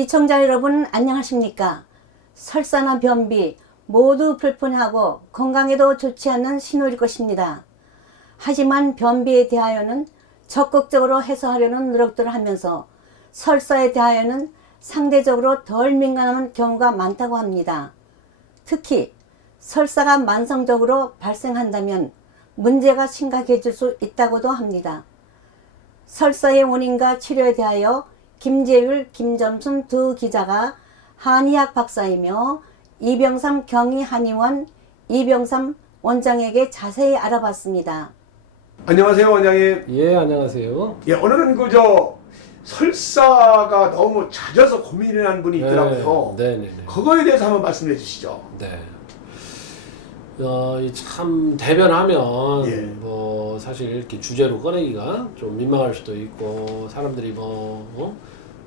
시청자 여러분 안녕하십니까? 설사나 변비 모두 불편하고 건강에도 좋지 않은 신호일 것입니다. 하지만 변비에 대하여는 적극적으로 해소하려는 노력들을 하면서 설사에 대하여는 상대적으로 덜 민감한 경우가 많다고 합니다. 특히 설사가 만성적으로 발생한다면 문제가 심각해질 수 있다고도 합니다. 설사의 원인과 치료에 대하여 김재율, 김점순 두 기자가 한의학 박사이며 이병삼 경희한의원 이병삼 원장에게 자세히 알아봤습니다. 안녕하세요 원장님. 예, 안녕하세요. 예 오늘은 그저 설사가 너무 잦아서 고민이라는 분이 있더라고요. 네, 네, 네. 그거에 대해서 한번 말씀해 주시죠. 네. 어, 이참 대변하면 예. 뭐 사실 이렇게 주제로 꺼내기가 좀 민망할 수도 있고 사람들이 뭐 어?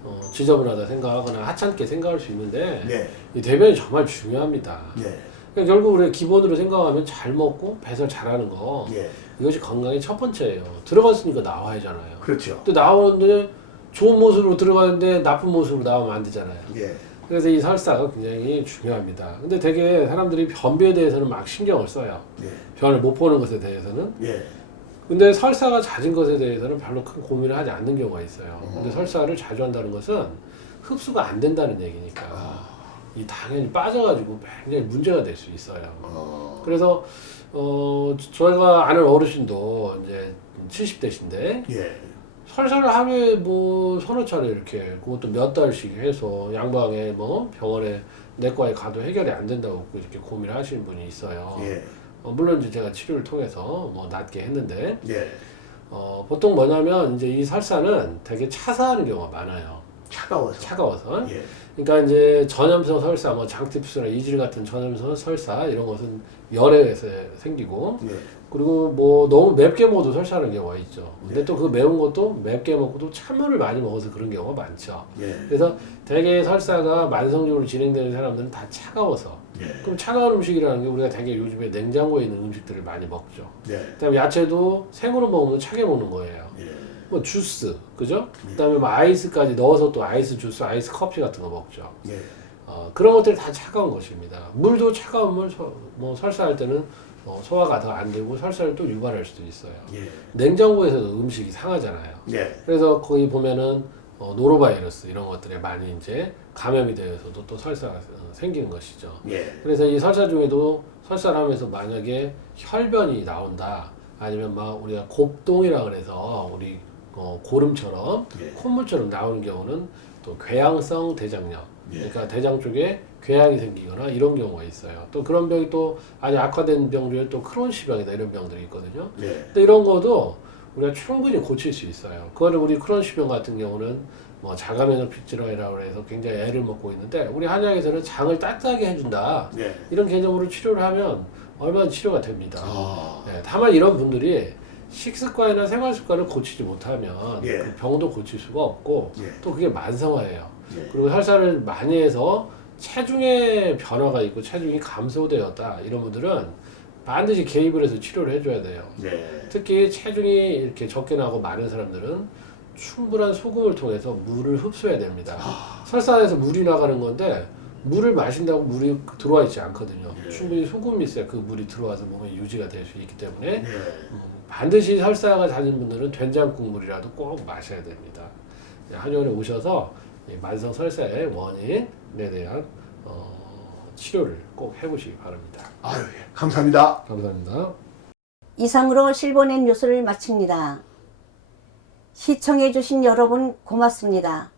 어, 지저분하다 생각하거나 하찮게 생각할 수 있는데 네. 이 대변이 정말 중요합니다. 네. 그러니까 결국 우리가 기본으로 생각하면 잘 먹고 배설 잘하는 거 예. 이것이 건강의 첫 번째예요. 들어갔으니까 나와야잖아요. 그렇죠. 또 나오는데 좋은 모습으로 들어가는데 나쁜 모습으로 나오면 안 되잖아요. 예. 그래서 이 설사가 굉장히 중요합니다. 근데 되게 사람들이 변비에 대해서는 막 신경을 써요. 예. 변을 못 보는 것에 대해서는. 예. 근데 설사가 잦은 것에 대해서는 별로 큰 고민을 하지 않는 경우가 있어요. 근데 설사를 자주 한다는 것은 흡수가 안 된다는 얘기니까 이 당연히 빠져가지고 굉장히 문제가 될 수 있어요. 어. 그래서 어 저희가 아는 어르신도 이제 70대신데 예. 설사를 하루에 뭐 서너 차례 이렇게 그것도 몇 달씩 해서 양방에 뭐 병원에 내과에 가도 해결이 안 된다고 이렇게 고민을 하시는 분이 있어요. 예. 어, 물론 이제 제가 치료를 통해서 뭐 낫게 했는데 예. 어, 보통 뭐냐면 이제 이 설사는 되게 차사하는 경우가 많아요. 차가워서. 차가워서. 예. 그러니까 이제 전염성 설사, 뭐 장티푸스나 이질 같은 전염성 설사 이런 것은 열에 의해서 생기고 예. 그리고 뭐 너무 맵게 먹어도 설사하는 경우가 있죠. 근데 또그 매운 것도 맵게 먹고도 찬물을 많이 먹어서 그런 경우가 많죠. 예. 그래서 대개 설사가 만성적으로 진행되는 사람들은 다 차가워서 예. 그럼 차가운 음식이라는 게 우리가 되게 요즘에 냉장고에 있는 음식들을 많이 먹죠. 예. 그다음에 야채도 생으로 먹으면 차게 먹는 거예요. 예. 뭐 주스, 그죠? 그다음에 뭐 아이스까지 넣어서 또 아이스 주스, 아이스 커피 같은 거 먹죠. 예. 어, 그런 것들이 다 차가운 것입니다. 물도 차가운 물, 서- 뭐 설사할 때는 어, 소화가 더 안 되고 설사를 또 유발할 수도 있어요. 예. 냉장고에서도 음식이 상하잖아요. 예. 그래서 거기 보면은 어, 노로바이러스 이런 것들에 많이 이제 감염이 되어서도 또 설사가 어, 생기는 것이죠. 예. 그래서 이 설사 중에도 설사를 하면서 만약에 혈변이 나온다 아니면 막 우리가 곱동이라 그래서 우리 어, 고름처럼 예. 콧물처럼 나오는 경우는 또 괴양성 대장염 예. 그러니까 대장 쪽에 궤양이 생기거나 이런 경우가 있어요. 또 그런 병이 또 아주 악화된 병 중에 또 크론시 병이다 이런 병들이 있거든요. 예. 근데 이런 것도 우리가 충분히 고칠 수 있어요. 그거를 우리 크론시 병 같은 경우는 뭐 자가면역피 질환이라고 해서 굉장히 애를 먹고 있는데 우리 한약에서는 장을 따뜻하게 해준다 예. 이런 개념으로 치료를 하면 얼마나 치료가 됩니다. 아. 네, 다만 이런 분들이 식습관이나 생활 습관을 고치지 못하면 예. 그 병도 고칠 수가 없고 예. 또 그게 만성화예요. 예. 그리고 설사를 많이 해서 체중에 변화가 있고 체중이 감소되었다 이런 분들은 반드시 개입을 해서 치료를 해줘야 돼요. 예. 특히 체중이 이렇게 적게 나고 많은 사람들은 충분한 소금을 통해서 물을 흡수해야 됩니다. 설사에서 물이 나가는 건데 물을 마신다고 물이 들어와 있지 않거든요. 예. 충분히 소금이 있어야 그 물이 들어와서 몸에 유지가 될 수 있기 때문에 예. 음, 반드시 설사가 잦은 분들은 된장 국물이라도 꼭 마셔야 됩니다. 네, 한의원에 오셔서 이 만성 설사의 원인에 대한 어, 치료를 꼭 해보시기 바랍니다. 아유, 예. 감사합니다. 감사합니다. 이상으로 실버넷 뉴스를 마칩니다. 시청해주신 여러분 고맙습니다.